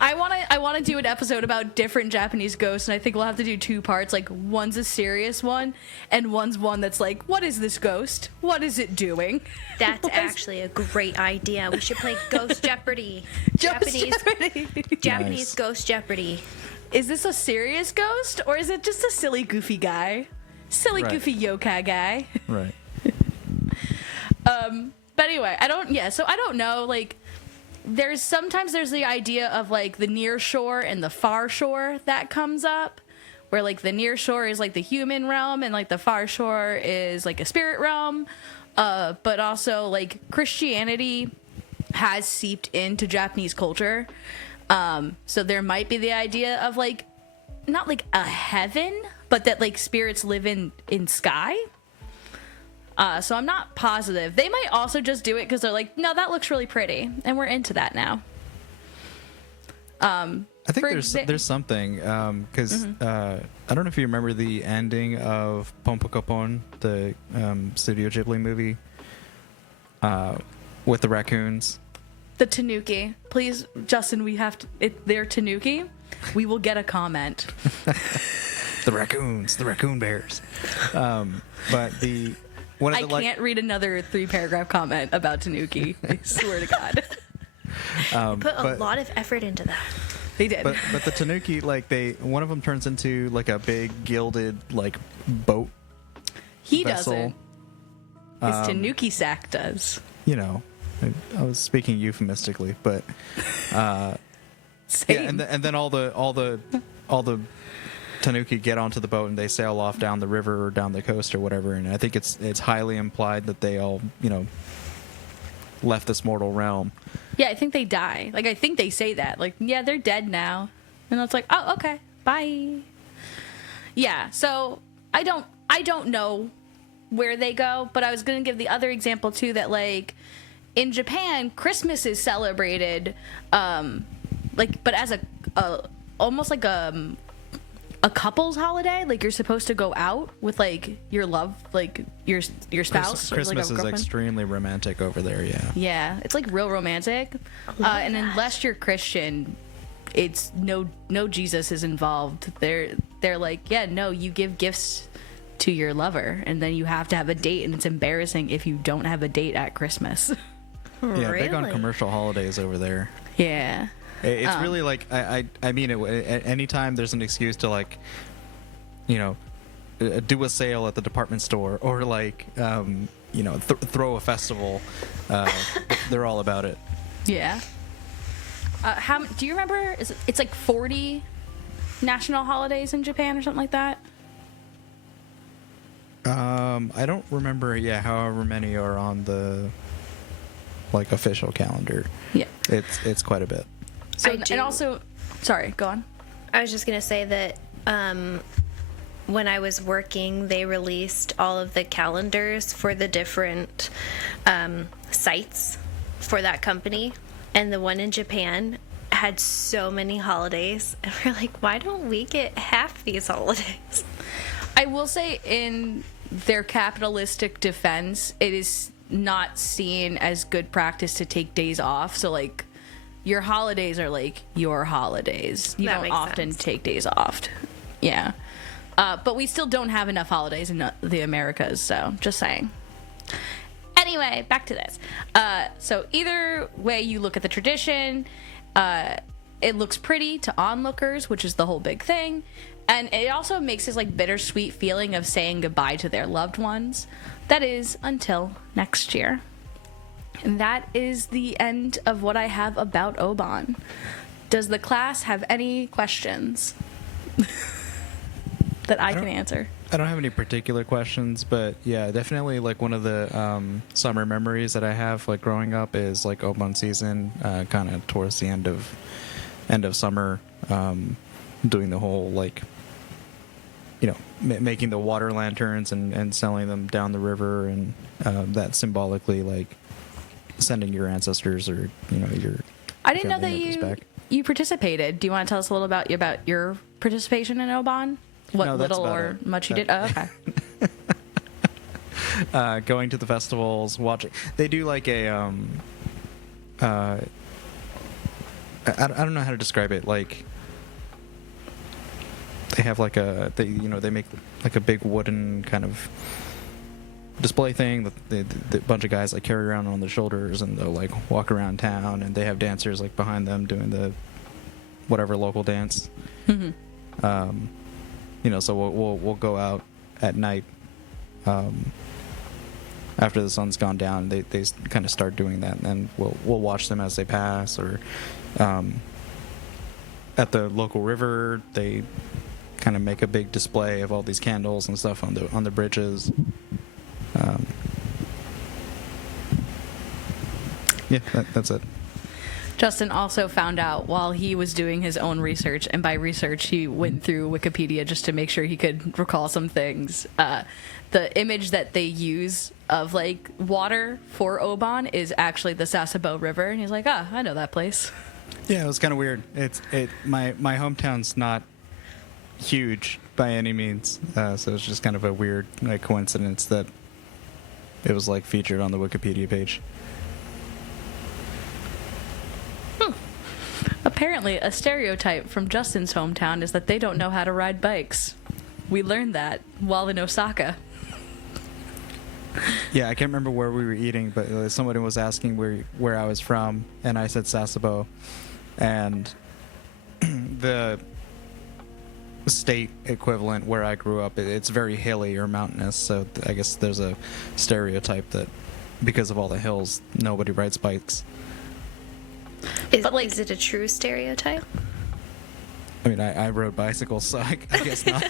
I want to do an episode about different Japanese ghosts, and I think we'll have to do 2 parts. Like, one's a serious one, and one's one that's like, what is this ghost? What is it doing? that's actually a great idea. We should play Ghost Jeopardy. Japanese Nice. Ghost Jeopardy. Is this a serious ghost, or is it just a silly, goofy guy? Silly, Right. goofy yokai guy. Right. But anyway, I don't know, like, sometimes there's the idea of, like, the near shore and the far shore that comes up, where, like, the near shore is, like, the human realm, and, like, the far shore is, like, a spirit realm, but also, like, Christianity has seeped into Japanese culture, so there might be the idea of, like, not, like, a heaven, but that, like, spirits live in sky. So I'm not positive. They might also just do it because they're like, no, that looks really pretty, and we're into that now. I think there's something because I don't know if you remember the ending of Pompokopon, the Studio Ghibli movie, with the raccoons. The Tanuki. Please, Justin, we have to. They're Tanuki. We will get a comment. The raccoon bears. But the one of I the, can't read another 3-paragraph comment about Tanuki. I swear to God. Put a lot of effort into that. They did. But the Tanuki, like one of them turns into like a big gilded like boat. He vessel. doesn't. His Tanuki sack does. You know, I was speaking euphemistically, but Same. yeah, and then all the Tanuki get onto the boat and they sail off down the river or down the coast or whatever. And I think it's highly implied that they all left this mortal realm. Yeah, I think they die. Like, I think they say that. Like, yeah, they're dead now. And it's like, oh, okay, bye. Yeah, so I don't know where they go, but I was going to give the other example, too, that, like, in Japan, Christmas is celebrated, but as almost like a couple's holiday. Like, you're supposed to go out with, like, your love, like, your spouse. or, Christmas like, a is girlfriend. Extremely romantic over there, yeah. Yeah, it's, like, real romantic. And unless you're Christian, it's no Jesus is involved. They're like, yeah, no, you give gifts to your lover, and then you have to have a date, and it's embarrassing if you don't have a date at Christmas. Yeah, Really? big on commercial holidays over there. Yeah. It's really like I mean it. Anytime there's an excuse to like, do a sale at the department store or like throw a festival, they're all about it. Yeah. How do you remember? It's like 40 national holidays in Japan or something like that. I don't remember. Yeah, however many are on the like official calendar. Yeah. It's quite a bit. So, I do. and also, sorry, go on. I was just gonna say that when I was working, they released all of the calendars for the different sites for that company. And the one in Japan had so many holidays. And we're like, why don't we get half these holidays? I will say, in their capitalistic defense, it is not seen as good practice to take days off. So, like, your holidays are, like, your holidays. You That don't makes often sense. take days off. Yeah. But we still don't have enough holidays in the Americas, so just saying. Anyway, back to this. So either way you look at the tradition, it looks pretty to onlookers, which is the whole big thing. And it also makes this like bittersweet feeling of saying goodbye to their loved ones. That is until next year. And that is the end of what I have about Obon. Does the class have any questions that I can answer? I don't have any particular questions, but yeah, definitely like one of the summer memories that I have like growing up is like Obon season, kind of towards the end of summer, doing the whole like, you know, making the water lanterns and selling them down the river, and that symbolically like sending your ancestors or your. I didn't know that family members back. you participated. Do you want to tell us a little about your participation in Obon? What No, that's little about or it. much you did? Oh, okay. Going to the festivals, watching. They do like a I don't know how to describe it. Like they have like they make like a big wooden kind of display thing that the bunch of guys like carry around on their shoulders, and they'll like walk around town, and they have dancers like behind them doing the whatever local dance. Mm-hmm. So we'll go out at night after the sun's gone down. They kind of start doing that, and then we'll watch them as they pass. Or at the local river, they kind of make a big display of all these candles and stuff on the bridges. Yeah, that's it. Justin also found out while he was doing his own research, and by research he went through Wikipedia just to make sure he could recall some things. The image that they use of like water for Obon is actually the Sasebo River, and he's like, I know that place. Yeah, it was kind of weird. My hometown's not huge by any means, so it's just kind of a weird like coincidence that it was like featured on the Wikipedia page. Apparently, a stereotype from Justin's hometown is that they don't know how to ride bikes. We learned that while in Osaka. Yeah, I can't remember where we were eating, but somebody was asking where I was from, and I said Sasebo, and the state equivalent where I grew up, it's very hilly or mountainous, so I guess there's a stereotype that because of all the hills, nobody rides bikes. Is it a true stereotype? I mean, I rode bicycles, so I guess not.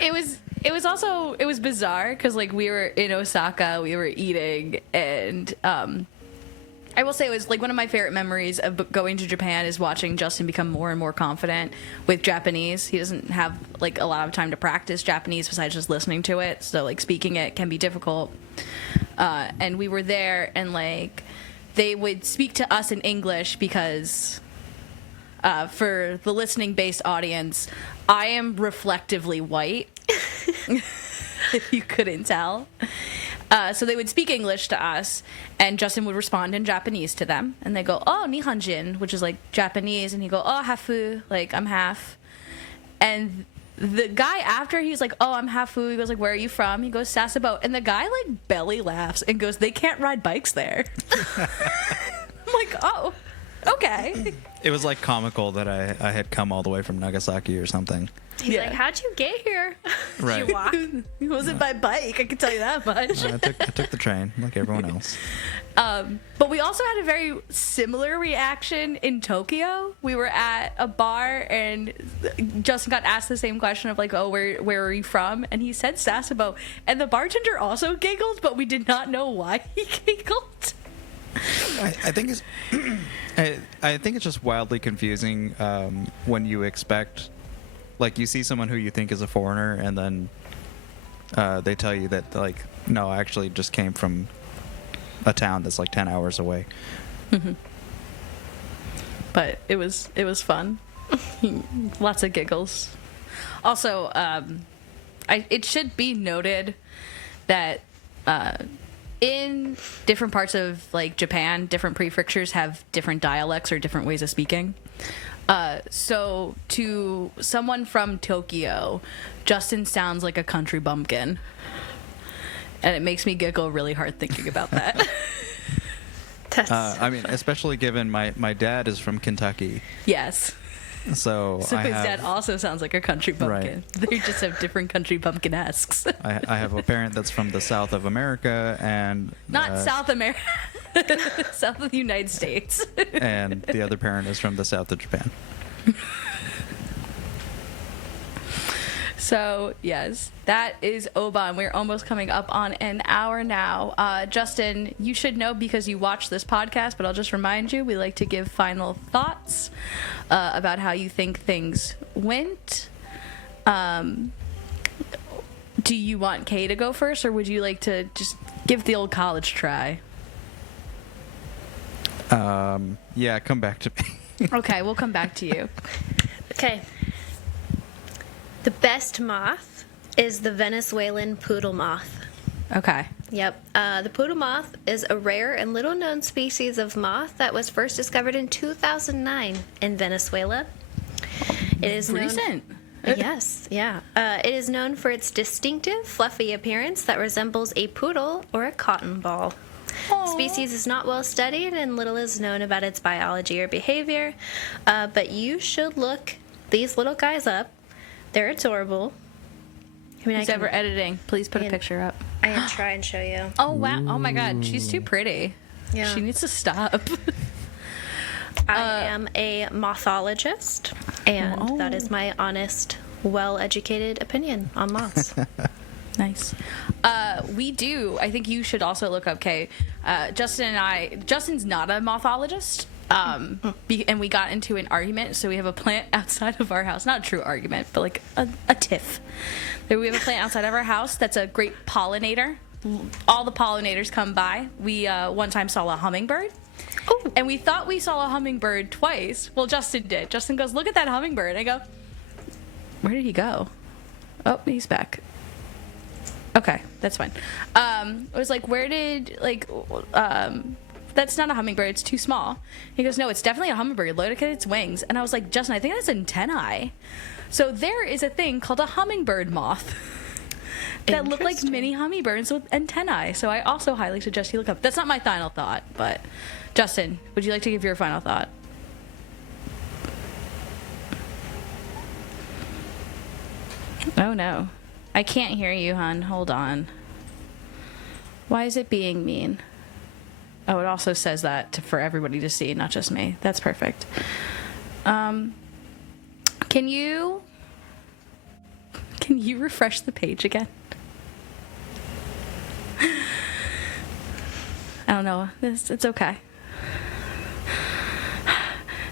It was bizarre because like we were in Osaka, we were eating, and I will say it was like one of my favorite memories of going to Japan is watching Justin become more and more confident with Japanese. He doesn't have like a lot of time to practice Japanese besides just listening to it, so like speaking it can be difficult. And we were there, and like they would speak to us in English because for the listening based audience, I am reflectively white. If you couldn't tell. So they would speak English to us, and Justin would respond in Japanese to them, and they go, "Oh, Nihonjin," which is like Japanese, and he'd go, "Oh, hafu," like I'm half. And the guy after, he's like, "Oh, I'm hafu." He goes like, "Where are you from?" He goes, "Sasebo." And the guy like belly laughs and goes, "They can't ride bikes there." I'm like, "Oh, okay." It was like comical that I had come all the way from Nagasaki or something. He's Yeah. like, how'd you get here? Right. Did you walk? It wasn't by bike, I can tell you that much. I took the train like everyone else. But we also had a very similar reaction in Tokyo. We were at a bar, and Justin got asked the same question of like, "Oh, where are you from?" And he said Sasebo, and the bartender also giggled, but we did not know why he giggled. I think it's I think it's just wildly confusing when you expect like you see someone who you think is a foreigner, and then they tell you that, like, no, I actually just came from a town that's like 10 hours away. Mm-hmm. But it was fun. Lots of giggles. Also, it should be noted that in different parts of like Japan, different prefectures have different dialects or different ways of speaking. So to someone from Tokyo, Justin sounds like a country bumpkin. And it makes me giggle really hard thinking about that. I mean, especially given my dad is from Kentucky. Yes. So his dad also sounds like a country bumpkin. Right. They just have different country bumpkin-esques. I have a parent that's from the south of America and... Not South America. South of the United States. And the other parent is from the south of Japan. So, yes, that is Obon. We're almost coming up on an hour now. Justin, you should know because you watch this podcast, but I'll just remind you, we like to give final thoughts about how you think things went. Do you want Kay to go first, or would you like to just give the old college try? Yeah, come back to me. Okay, we'll come back to you. Okay. The best moth is the Venezuelan poodle moth. Okay. Yep. The poodle moth is a rare and little-known species of moth that was first discovered in 2009 in Venezuela. It is recent. Yes, yeah. It is known for its distinctive, fluffy appearance that resembles a poodle or a cotton ball. Aww. The species is not well studied and little is known about its biology or behavior, but you should look these little guys up. They're adorable. I mean, Who's ever editing, please put a picture up. I can try and show you. Oh, wow. Oh, my God. She's too pretty. Yeah. She needs to stop. I am a mothologist, and that is my honest, well-educated opinion on moths. Nice. I think you should also look up, Kay. Justin's not a mothologist. And we got into an argument, so we have a plant outside of our house. Not a true argument, but like a tiff. We have a plant outside of our house that's a great pollinator. All the pollinators come by. We one time saw a hummingbird. Oh. And we thought we saw a hummingbird twice. Well, Justin did. Justin goes, look at that hummingbird. I go, where did he go? Oh, he's back. Okay, that's fine. I was like, that's not a hummingbird, it's too small. He goes, no, it's definitely a hummingbird. Look at its wings. And I was like, Justin, I think that's antennae. So there is a thing called a hummingbird moth that look like mini hummingbirds with antennae. So I also highly suggest you look up. That's not my final thought, but Justin, would you like to give your final thought? Oh no. I can't hear you, hon. Hold on. Why is it being mean? Oh, it also says that for everybody to see, not just me. That's perfect. Can you refresh the page again? I don't know. It's okay.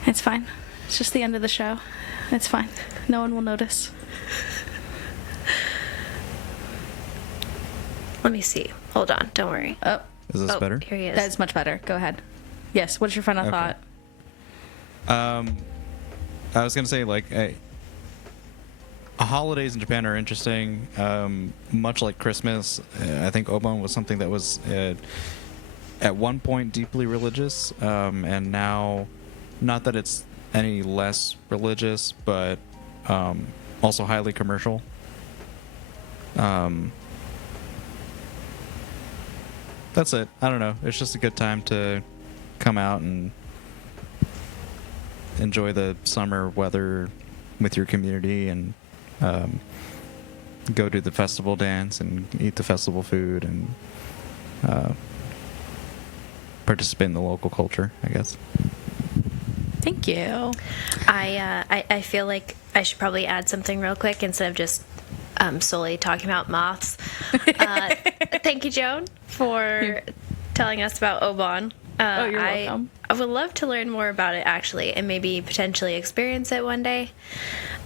It's fine. It's just the end of the show. It's fine. No one will notice. Let me see. Hold on. Don't worry. Oh. Is this better? Here he is. That's much better. Go ahead. Yes. What's your final thought? I was gonna say, like, holidays in Japan are interesting. Much like Christmas, I think Obon was something that was at one point deeply religious, and now, not that it's any less religious, but also highly commercial. That's it. I don't know. It's just a good time to come out and enjoy the summer weather with your community and go to the festival dance and eat the festival food and participate in the local culture, I guess. Thank you. I feel like I should probably add something real quick instead of just solely talking about moths. Thank you, Joan, for telling us about Obon. You're welcome. I would love to learn more about it, actually, and maybe potentially experience it one day.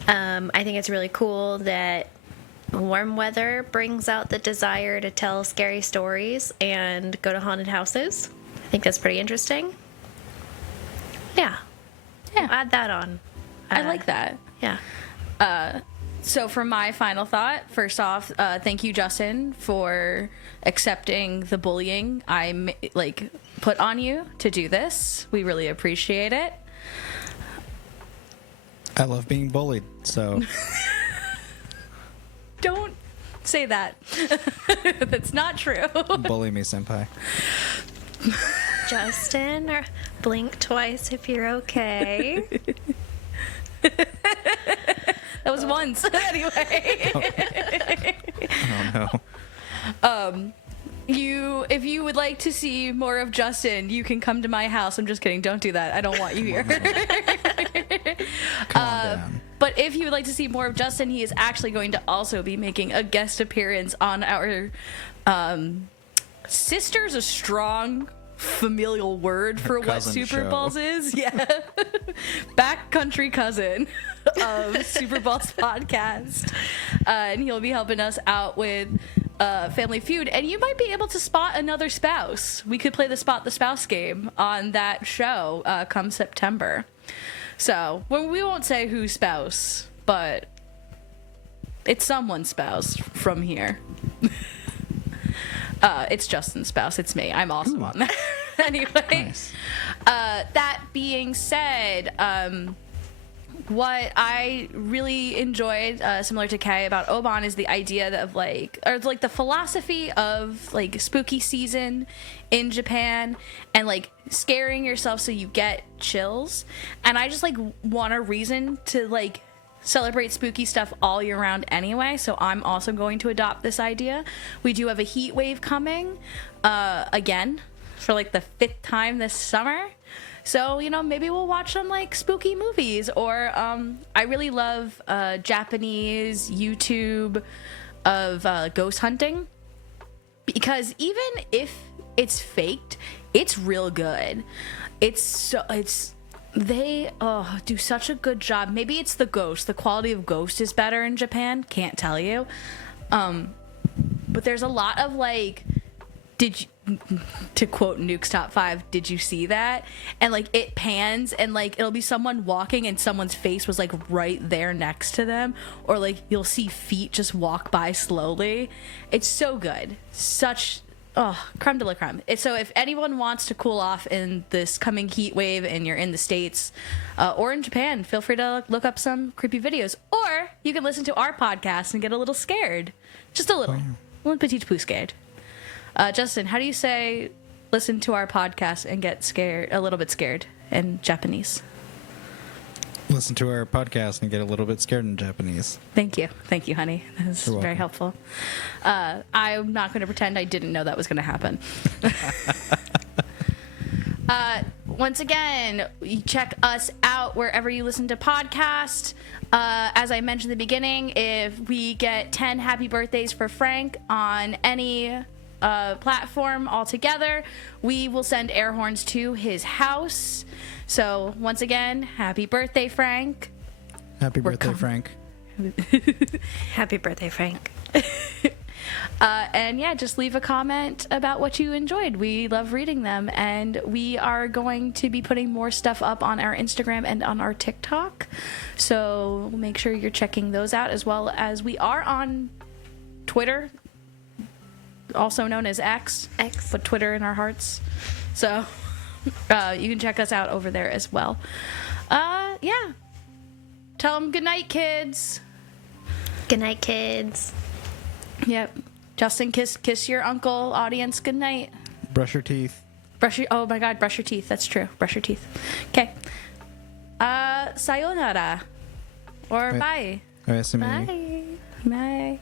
I think it's really cool that warm weather brings out the desire to tell scary stories and go to haunted houses. I think that's pretty interesting. Yeah. Yeah. Add that on. I like that. Yeah. So for my final thought, first off, thank you, Justin, for accepting the bullying I put on you to do this. We really appreciate it. I love being bullied, so Don't say that. That's not true. bully me, senpai. Justin, or blink twice if you're okay. That was once. Anyway. Oh no. If you would like to see more of Justin, you can come to my house. I'm just kidding. Don't do that. I don't want you here. Calm down. But if you would like to see more of Justin, he is actually going to also be making a guest appearance on our Sister's a strong familial word for what cousin Super show. Balls is. Yeah. Backcountry cousin of Super Balls podcast. And he'll be helping us out with Family Feud. And you might be able to spot another spouse. We could play the Spot the Spouse game on that show come September. So, well, we won't say whose spouse, but it's someone's spouse from here. It's Justin's spouse. It's me. I'm also on that. Anyway, Nice. That being said, what I really enjoyed, similar to Kay, about Obon is the idea of the philosophy of like spooky season in Japan and like scaring yourself so you get chills. And I just like want a reason to like celebrate spooky stuff all year round anyway, so I'm also going to adopt this idea. We do have a heat wave coming again for like the 5th time this summer. So, maybe we'll watch some like spooky movies, or I really love Japanese YouTube of ghost hunting, because even if it's faked, it's real good. They do such a good job. Maybe it's the ghost. The quality of ghost is better in Japan. Can't tell you. But there's a lot of like, to quote Nuke's Top 5, did you see that? And like it pans and like it'll be someone walking and someone's face was like right there next to them, or like you'll see feet just walk by slowly. It's so good. Such creme de la creme. So if anyone wants to cool off in this coming heat wave and you're in the States or in Japan, feel free to look up some creepy videos, or you can listen to our podcast and get a little scared. Just a little. One petite peu scared. Justin, how do you say listen to our podcast and get scared, a little bit scared in Japanese? Listen to our podcast and get a little bit scared in Japanese. Thank you, honey. That was You're very welcome. helpful. I'm not going to pretend I didn't know that was going to happen. Once again, you check us out wherever you listen to podcasts. As I mentioned at the beginning, if we get 10 happy birthdays for Frank on any platform altogether, we will send air horns to his house. So once again, happy birthday, Frank. Happy birthday, Frank. Happy birthday, Frank. And yeah, just leave a comment about what you enjoyed. We love reading them, and we are going to be putting more stuff up on our Instagram and on our TikTok. So make sure you're checking those out, as well as we are on Twitter, also known as X, but Twitter in our hearts. So you can check us out over there as well. Yeah. Tell them good night, kids. Good night, kids. Yep. Justin, kiss your uncle, audience. Good night. Brush your teeth. Oh my God, brush your teeth. That's true. Brush your teeth. Okay. Sayonara. Or bye. Oyasumi. Bye. Bye.